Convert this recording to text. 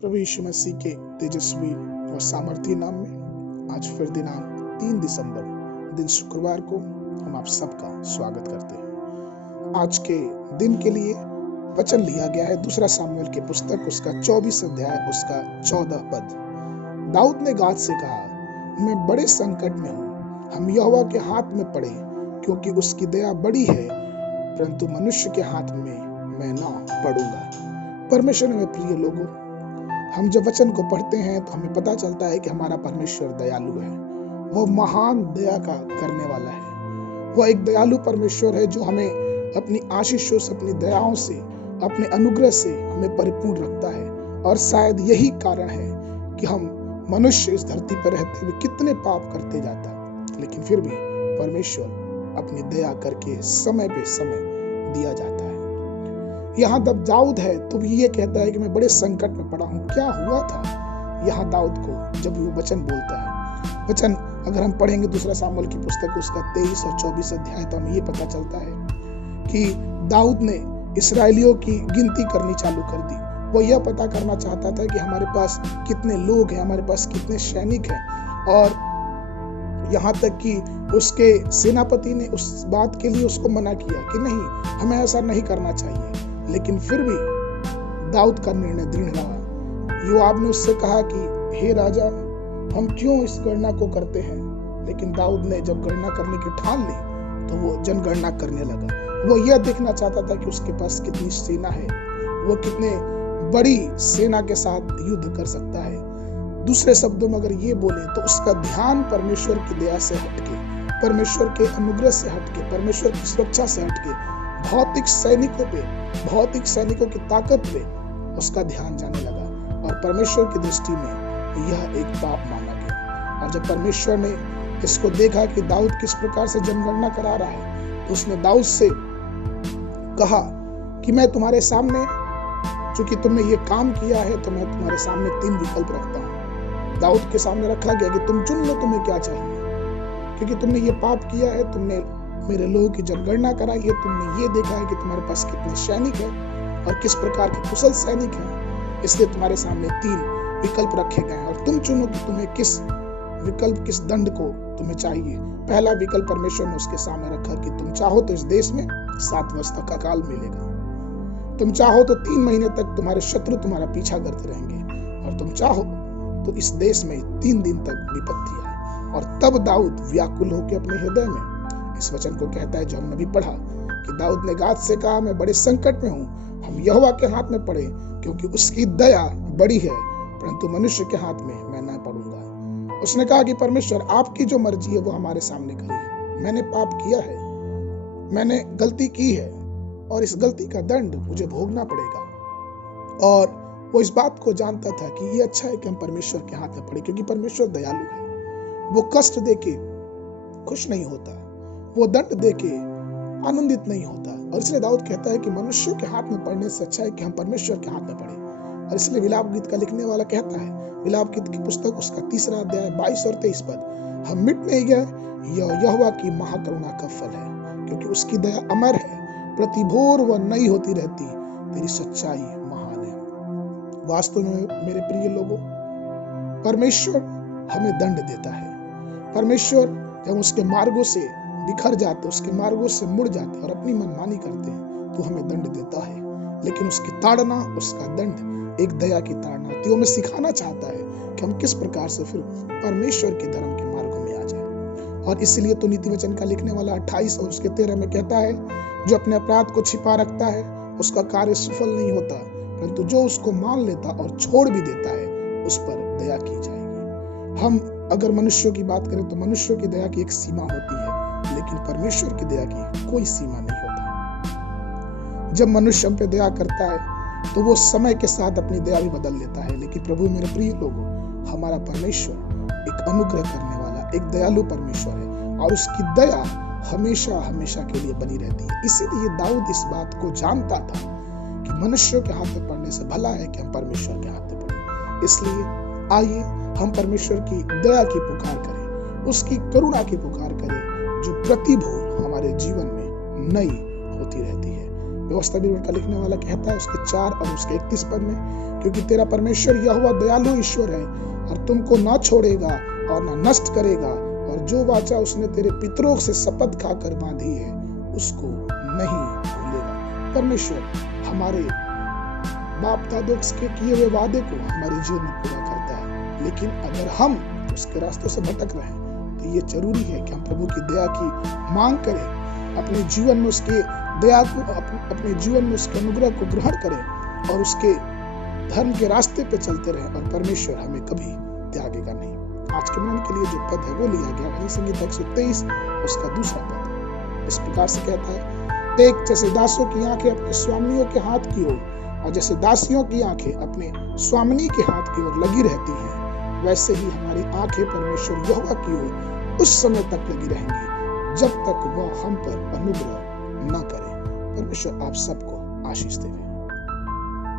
प्रभु यीशु मसीह के तेजस्वी और सामर्थी नाम में आज फिर दिनांक 3 दिसंबर दिन शुक्रवार को हम आप सबका स्वागत करते हैं। आज के दिन के लिए वचन लिया गया है दूसरा सामुएल की पुस्तक उसका 24 अध्याय उसका 14 पद। दाऊद ने गाद से कहा, मैं बड़े संकट में हूँ, हम यहोवा के हाथ में पड़े, क्योंकि उसकी दया बड़ी है, परंतु मनुष्य के हाथ में मैं ना पड़ूंगा। परमेश्वर में प्रिय लोगों, हम जब वचन को पढ़ते हैं तो हमें पता चलता है कि हमारा परमेश्वर दयालु है। वो महान दया का करने वाला है। वो एक दयालु परमेश्वर है जो हमें अपनी आशीषों से, अपनी दयाओं से, अपने अनुग्रह से हमें परिपूर्ण रखता है। और शायद यही कारण है कि हम मनुष्य इस धरती पर रहते हुए कितने पाप करते जाता है, लेकिन फिर भी परमेश्वर अपनी दया करके समय पे समय दिया जाता है। यहाँ तब दाऊद है तो भी ये कहता है कि मैं बड़े संकट में पड़ा हूँ। क्या हुआ था यहाँ दाऊद को जब वो वचन बोलता है? वचन अगर हम पढ़ेंगे दूसरा सामुएल की पुस्तक उसका 23 और 24 अध्याय तो हमें ये पता चलता है कि दाऊद ने इस्राएलियों की गिनती करनी चालू कर दी। वो यह पता करना चाहता था कि हमारे पास कितने लोग हैं, हमारे पास कितने सैनिक हैं। और यहाँ तक कि उसके सेनापति ने उस बात के लिए उसको मना किया कि नहीं, हमें ऐसा नहीं करना चाहिए, लेकिन फिर भी दाऊद का निर्णय दृढ़ रहा। योआब ने उससे कहा कि हे राजा, हम क्यों इस गणना को करते हैं? लेकिन दाऊद ने जब गणना करने की ठान ली तो वो जनगणना करने लगा। वो यह देखना चाहता था कि उसके पास कितनी सेना है, वो कितने बड़ी सेना के साथ युद्ध कर सकता है। दूसरे शब्दों में अगर ये बोले तो उसका ध्यान परमेश्वर की दया से हटके, परमेश्वर के अनुग्रह से हटके, परमेश्वर की सुरक्षा से हटके भौतिक सैनिकों की ताकत पे उसका ध्यान जाने लगा। और परमेश्वर की दृष्टि में यह एक पाप माना गया। और जब परमेश्वर ने इसको देखा कि दाऊद किस प्रकार से जनगणना करा रहा है, तो उसने दाऊद से कहा कि मैं तुम्हारे सामने, चूंकि तुमने ये काम किया है, तो मैं तुम्हारे सामने 3 विकल्प रखता हूँ। दाऊद के सामने रखा गया कि तुम चुन लो तुम्हें क्या चाहिए, क्योंकि तुमने ये पाप किया है, तुमने मेरे लोगों की जनगणना कराई है, तुमने ये देखा है कि तुम्हारे पास कितने सैनिक हैं और किस प्रकार के कुशल सैनिक हैं, इसलिए तुम्हारे सामने 3 विकल्प रखे गए हैं और तुम चुनो कि तुम्हें किस विकल्प, किस दंड को तुम्हें चाहिए। पहला विकल्प परमेश्वर ने उसके सामने रखा कि तुम चाहो तो इस देश में 7 वर्ष तक अकाल मिलेगा, तुम चाहो तो 3 महीने तक तुम्हारे शत्रु तुम्हारा पीछा करते रहेंगे, और तुम चाहो तो इस देश में 3 दिन तक विपत्ति आए। और तब दाऊद व्याकुल होकर अपने हृदय में इस वचन को कहता है जो हमने भी पढ़ा कि दाऊद ने गाद से कहा, मैं बड़े संकट में हूँ, हम यहोवा के हाथ में पड़े, क्योंकि उसकी दया बड़ी है, परंतु मनुष्य के हाथ में मैं ना पड़ूंगा। उसने कहा कि परमेश्वर, आपकी जो मर्जी है वो हमारे सामने करिए। मैंने पाप किया है, मैंने गलती की है, और इस गलती का दंड मुझे भोगना पड़ेगा। और वो इस बात को जानता था कि ये अच्छा है कि हम परमेश्वर के हाथ में पड़े, क्योंकि परमेश्वर दयालु है। वो कष्ट देके खुश नहीं होता, वो दंड देके आनंदित नहीं होता। और इसलिए दाऊद कहता है कि मनुष्य के हाथ में पड़ने से अच्छा है कि हम परमेश्वर के हाथ में पड़े। और इसलिए विलाप गीत का लिखने वाला कहता है, विलाप गीत की पुस्तक उसका 3 अध्याय 22 और 23 पद, हम मिट नहीं गए, यह यहोवा की महाकरुणा का फल है, क्योंकि उसकी दया अमर है, प्रति भोर वह नई होती रहती, तेरी सच्चाई महान है। वास्तव में मेरे प्रिय लोगों, परमेश्वर हमें दंड देता है। परमेश्वर जब उसके मार्गों से बिखर जाते, उसके मार्गों से मुड़ जाते और अपनी मनमानी करते हैं, तो हमें दंड देता है। लेकिन उसकी ताड़ना, उसका दंड एक दया की ताड़ना होती है। वो हमें सिखाना चाहता है कि हम किस प्रकार से फिर परमेश्वर के धर्म के मार्गों में आ जाए। और इसलिए तो नीति वचन का लिखने वाला 28 और उसके 13 में कहता है, जो अपने अपराध को छिपा रखता है उसका कार्य सफल नहीं होता, परंतु जो उसको मान लेता और छोड़ भी देता है उस पर दया की जाएगी। हम अगर मनुष्यों की बात करें तो मनुष्यों की दया की एक सीमा होती है, लेकिन परमेश्वर की दया की कोई सीमा नहीं होता। जब मनुष्य हम पे दया करता है तो वो समय के साथ अपनी दया भी बदल लेता है। लेकिन प्रभु मेरे प्रिय लोगों, हमारा परमेश्वर एक अनुग्रह करने वाला, एक दयालु परमेश्वर है, और उसकी दया हमेशा हमेशा के लिए बनी रहती है। इसीलिए दाऊद इस बात को जानता था कि मनुष्यों के हाथ में पड़ने से भला है कि हम परमेश्वर के हाथ में पड़े। इसलिए आइए हम परमेश्वर की दया की पुकार करें, उसकी करुणा की पुकार करें, जो प्रति भोर हमारे जीवन में नई होती रहती है। व्यवस्था विवरण का लिखने वाला कहता है उसके 4 और उसके 31 पद में, क्योंकि तेरा परमेश्वर यहोवा दयालु ईश्वर है और तुमको ना छोड़ेगा और ना नष्ट करेगा, और जो वाचा उसने तेरे पितरों से शपथ खाकर बांधी है उसको नहीं भूलेगा। परमेश्वर हमारे बाप दादों के किए हुए वादे को हमारे जीवन में पूरा करता है, लेकिन अगर हम उसके रास्तों से भटक रहे हैं तो ये जरूरी है कि हम प्रभु की दया की मांग करें, अपने जीवन में उसके दया को, अपने जीवन में उसके अनुग्रह को ग्रहण करें और उसके धर्म के रास्ते पे चलते रहें, और परमेश्वर हमें कभी त्यागेगा नहीं। आज के मनन के लिए जो पद है वो लिया गया भजन संगीत 123 उसका दूसरा पद इस प्रकार से कहता है, देख जैसे दासों की आंखें अपने स्वामियों के हाथ की ओर और जैसे दासियों की आंखें अपने स्वामिनी के हाथ की ओर लगी रहती हैं, वैसे ही हमारी आंखें परमेश्वर यहोवा की ओर उस समय तक लगी रहेंगी जब तक वह हम पर अनुग्रह न करे। परमेश्वर आप सबको आशीष देवे।